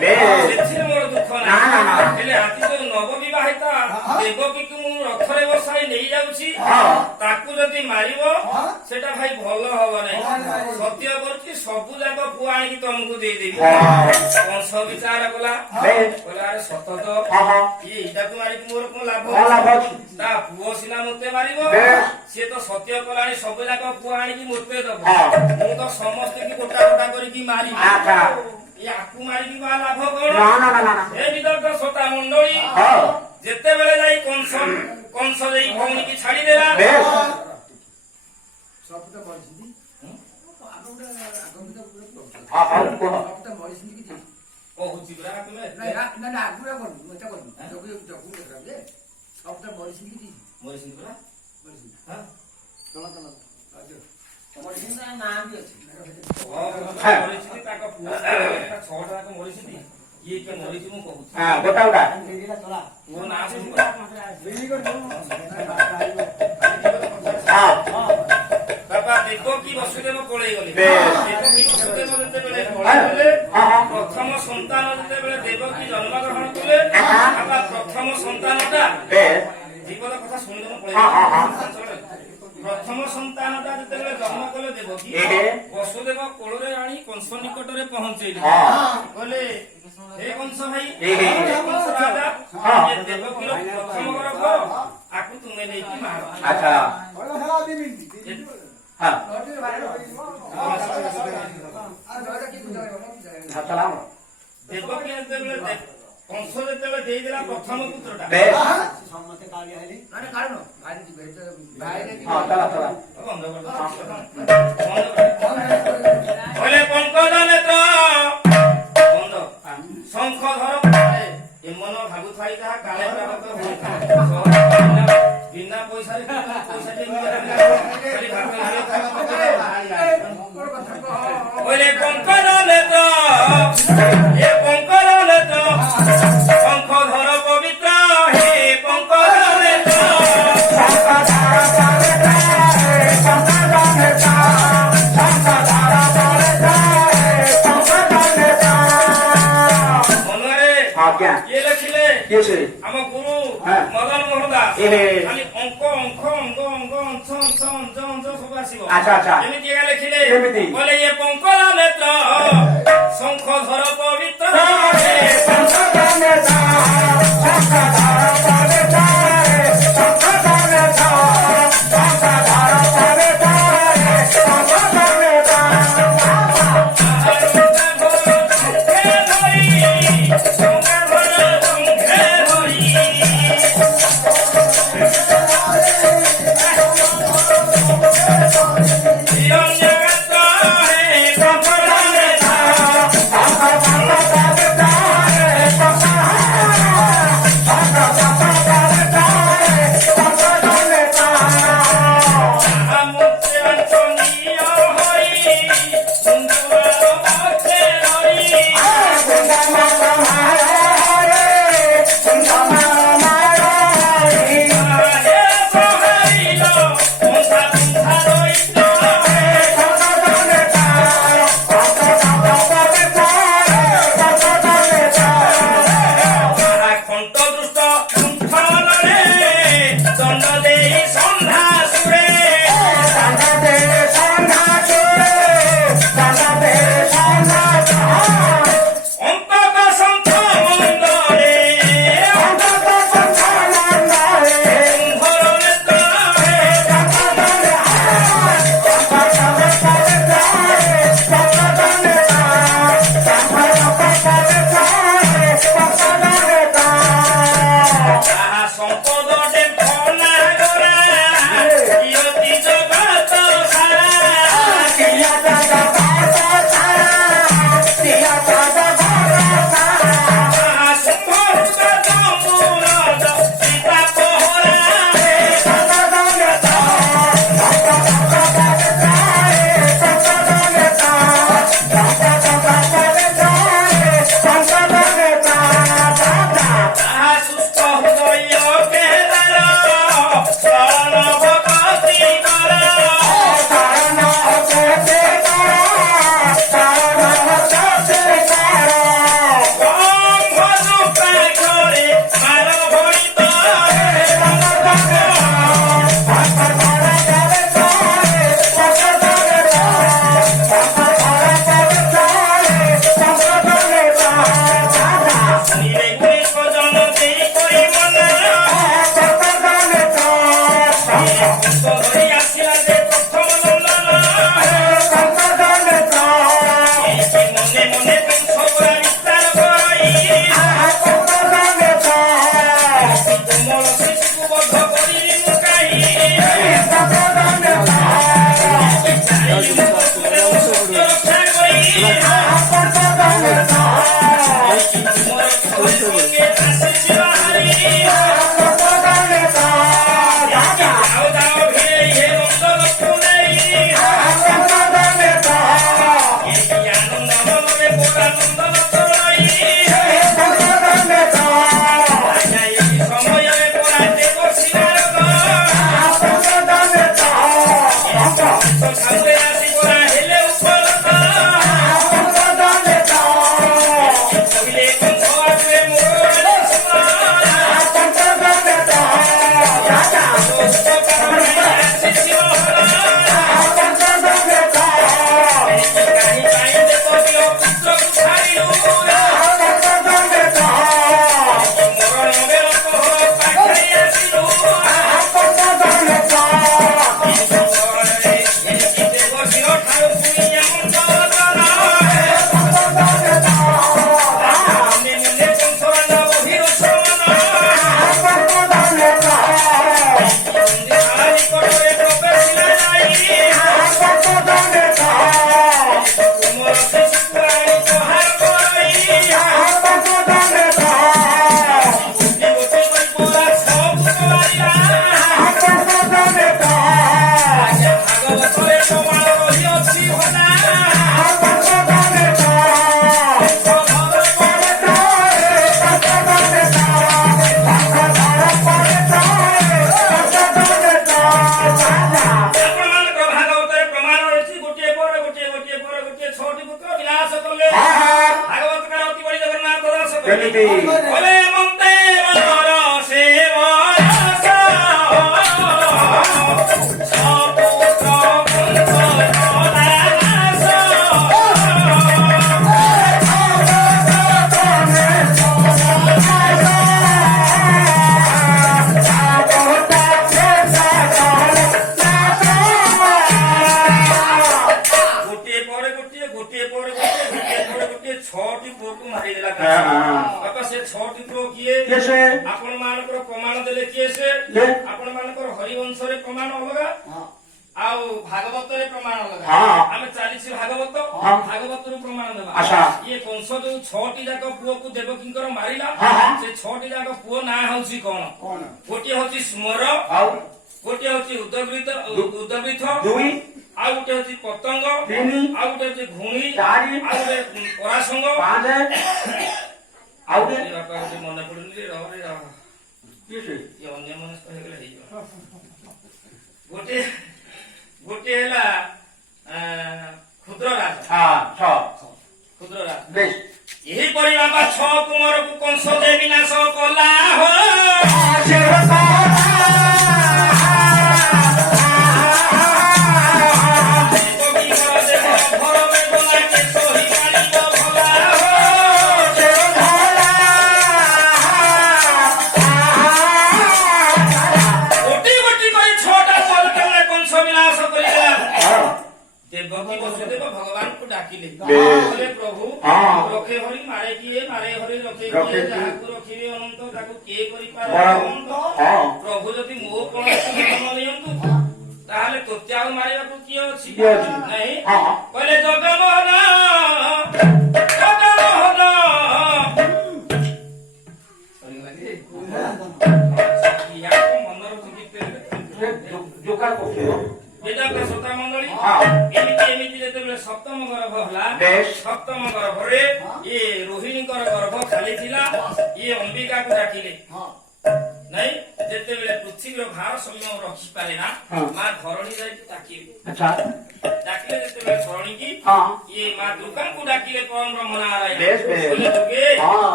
ସେଥିରେ ମୋର ଦୁଃଖ ନାହିଁ। ହେଲେ ଆଜି ଯୋଉ ନବବିବାହିତା ଦେବକୀକୁ ମୁଁ ରଥରେ ବସାଇ ନେଇଯାଉଛି, ତାକୁ ଯଦି ମାରିବ ସେଟା ଭାଇ ଭଲ ହବ ନାହିଁ। ସତ୍ୟ କରୁଛି ସବୁ ଯାକ ପୁଅ ଆଣିକି ତମକୁ ଦେଇଦେବି। କଂସ ବିଚାର କଲା, କହିଲା ଆରେ ସତ ତ ଏଇଟାକୁ ମାରିକି ମୋର କଣ ଲାଭ? ତା ପୁଅ ସିନା ମତେ ମାରିବ, ସିଏ ତ ସତ୍ୟ କଲାଣି ସବୁ ଯାକ ପୁଅ ଆଣିକି ମତେ ଦବ। ମୁଁ ତ ସମସ୍ତଙ୍କୁ ଗୋଟା ଗୋଟା କରିକି ମାରିବି। ୟାକୁ ମାରିକି ବା ଲାଭ କଣ? ଏ ବିଦଗ୍ଧ ଶ୍ରୋତା ମଣ୍ଡଳୀ, ଯେତେବେଳେ ଯାଇ କଂସ ଯାଇ ଭଉଣୀକି ଛାଡିଦେଲା, କହୁଛି ପୁରା ତୁମେ ଦେବକୀ ବସୁଦେବ ପଳେଇ ଗଲେ। ଦେବକୀ ବସୁଦେବ ଯେତେବେଳେ ପଳେଇ ଗଲେ, ପ୍ରଥମ ସନ୍ତାନ ଯେତେବେଳେ ଦେବକୀ ଜନ୍ମ ଗ୍ରହଣ କଲେ, ପ୍ରଥମ ସନ୍ତାନଟା ଜୀବନ କଥା ଶୁଣିଦେବ ପଳେଇ ପ୍ରଥମ ସନ୍ତାନଟା ଯେତେବେଳେ ଜନ୍ମ କଲେ ଦେବକୀ, ବସୁଦେବ କୋଳରେ ଆଣି କଂସ ନିକଟରେ ପହଞ୍ଚେଇଲେ। କହିଲେ ହେ କଂସ ଭାଇ, କଂସ ରାଜା, ଦେବକୀର ପ୍ରଥମ ଗର୍ଭ, ଆକୁ ତୁମେ ନେଇକି ମାର। ଦେବକୀ ଯେତେବେଳେ କଂସ ଯେତେବେଳେ ଦେଇଦେଲା ପ୍ରଥମ ପୁତ୍ରଟା, ଶଙ୍ଖ ଧର ଏମନ ଭାବୁଥାଇ ଯାହା କାଳେ ବିନା ପଇସାରେ କହିଲେ ପଙ୍କଜ ନେତ୍ର, ଏ ପଙ୍କଜ ନେତ୍ର, ଶଙ୍ଖ ଧର ପବିତ୍ର, ହେ ପଙ୍କଜ ନେତ୍ର। କିଏ ଲେଖିଲେ? ଆମ ଗୁରୁ ମଦନ ମୋହନ ଦାସ। ଖାଲି ଅଙ୍କ ଅଙ୍କ ଅଙ୍ଗ ଅଙ୍ଗ ଅଂଶ ଅଂଶ ଅଂଶ ଅଂଶ ସବୁ ଆସିବ। ଏମିତି ଲେଖିଲେ, କହିଲେ ଇଏ ପଙ୍କଜ ନେତ୍ର, ଶଙ୍ଖ ଧର ପବିତ୍ର,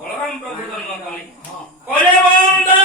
ବଳରାମ ପ୍ରଭୁ ଜନ୍ମ କଲେ କହିଲେ ବନ୍ଦ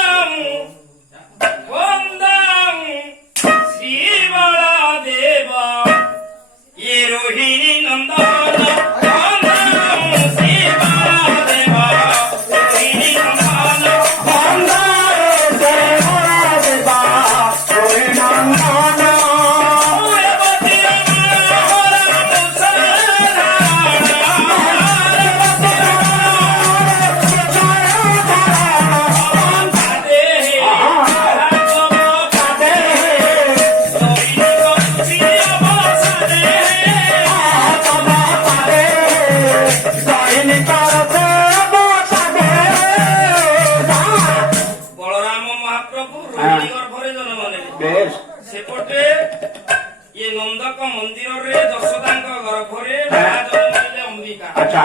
ମହାପ୍ରଭୁ ରୋହିଣୀ ଗର୍ଭରେ ଜନ୍ମ ନେଲେ। ସେପଟେ ये नंदक मंदिर रे दशदांक गर्भरे महा जन्म हेले अंबिका।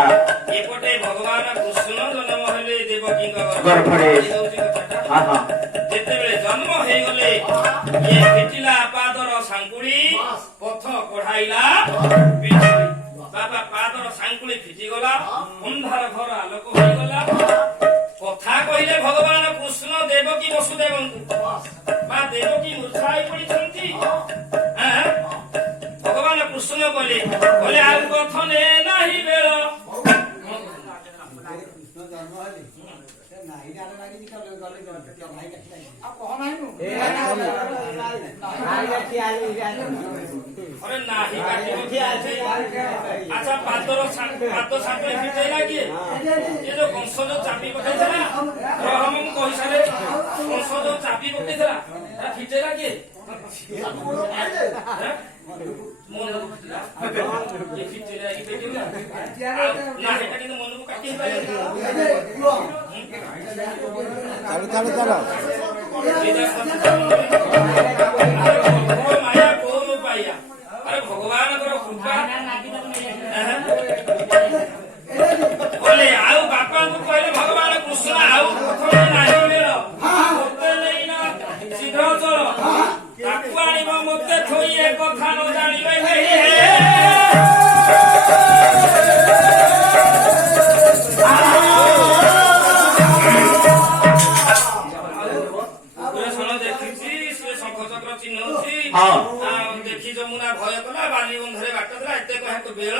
एपटे भगवान कृष्ण जन्म हेले देवकी गर्भरे। जेतेबेले जन्म हे गले ये फिटिला पादर सांकुली पथ कढाइला बिजुली बाबा पादर सांकुली फिटी गला अंधार घर आलोक हो गला। कथा कहिले भगवान कृष्ण देवकी वसुदेवंकु बा देवकी मूर्छाई पड़िछंती। भगवान कृष्ण बोले बोले आउ कथने नाही बेल अरे नाही अच्छा पाद सापड़े फिटे लगे ये जो कंस जो चापी पकड़ हम कही सारे कंस जो चापी पकड़ फिटे लगे माया कौन पाइया अरे भगवान कृपा बोले आउ बापा को कहले भगवान कृष्ण आउ कथन नाही बेल मते नहीं ना शीघ्र चलो ताकू आनिब मते थोई ए कथा न जानिबे नहीं देखी जमुना भय कला बाली बंधरे बाट देला एते कहे तो बेल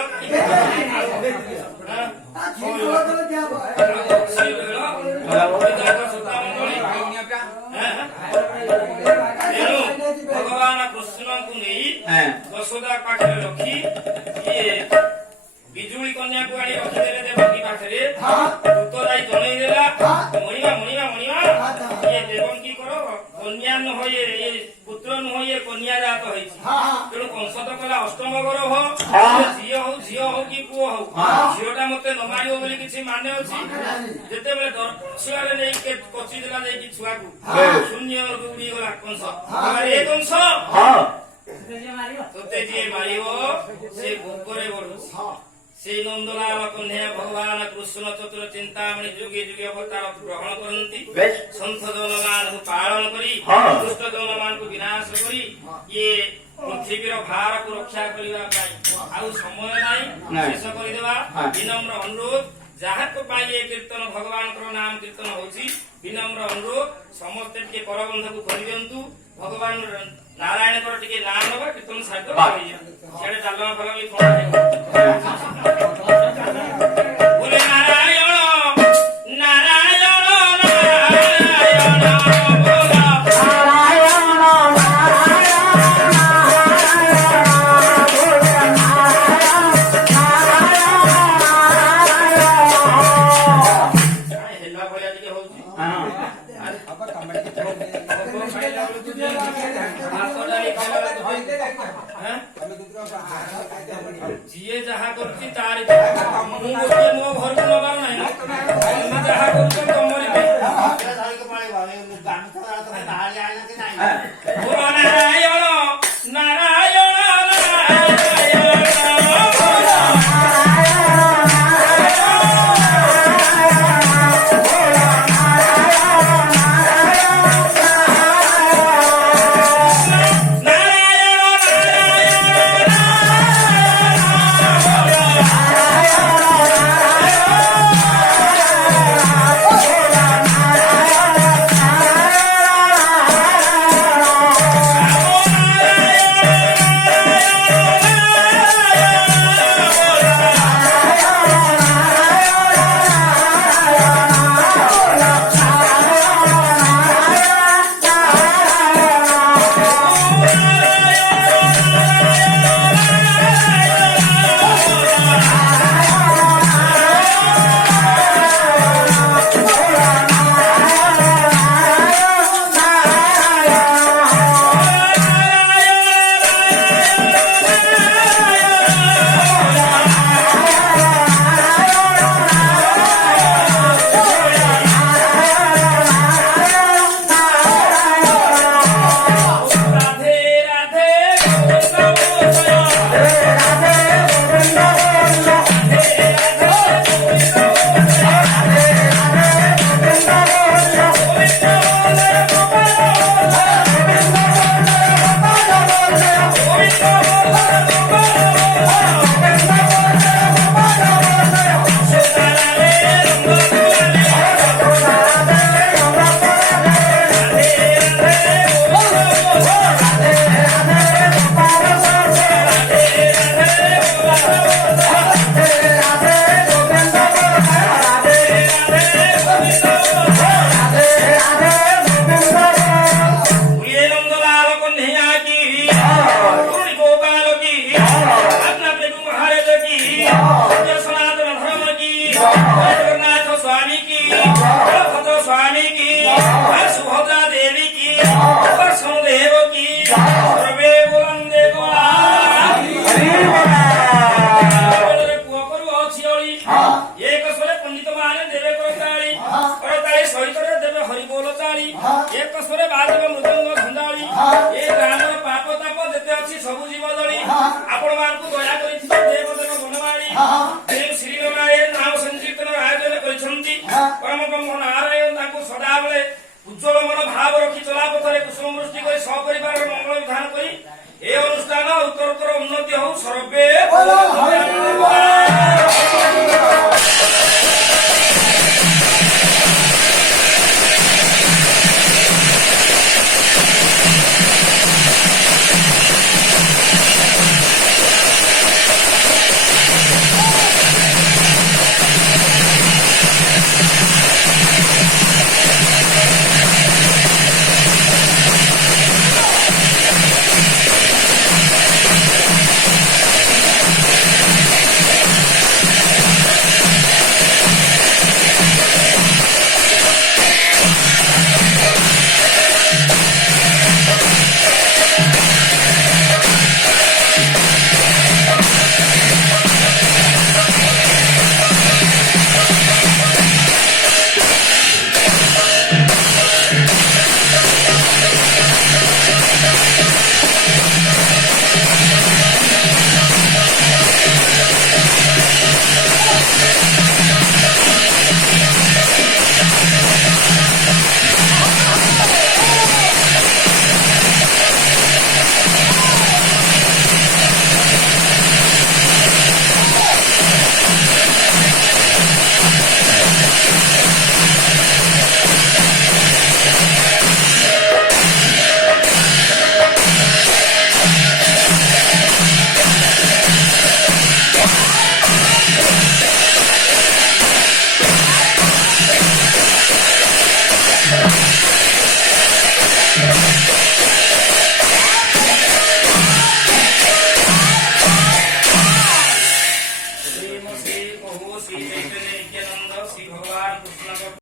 भगवान कृष्ण को नहीं यशोदा पाखे रखी ये बिजुली कन्या को आनी रखिदेले देवकी पाखे दूत जाई जणई देला मणिमा मणिमा मणिमा ये देवकी करो कन्या न होए ये पुत्र न होए कन्या जात होइछि तेणु कंस तो कला अष्टम गर्भ झियो हो कि पुओ हो झियोटा मते न मारियो बोली किछि माने अछि जेते बेले छुआले नै के कचि देला नै कि छुआ को शून्य उड़ी गला कंस अरे ए कंस तोते जे मारियो से गोपरे बढु से नंदलाल कन्या भगवान कृष्ण चतुर चिंतामणि जुगे जुगे अवतार ग्रहण करती संत जनमान पालन करी दुष्ट जनमान को विनाश करी ये पृथ्वीर भार को रक्षा करबा पाई आउ समय नाही शेष करि देबा विनम्र अनुरोध जहा को पाई ये कीर्तन भगवान को नाम कीर्तन होची विनम्र अनुरोध समस्त के करबंध को करि दियंतु भगवान नारायण को टिके नाम नबा कीर्तन साथ करि छेडे डालमा फल भी थोड़ा बोले नारायण नारायण नारायण बोला हेला भलिया टिके होची हां अब कमेडी के खाइला जिए जहा करती तारी मु गोटे मो घर को नबार नाही ना जहा करती तमरी पे सारी को पाळे भावे गान थरा तो ताली आइला कि नाही बोलो नारायण नारायण Oh ଦେବ ମୃତ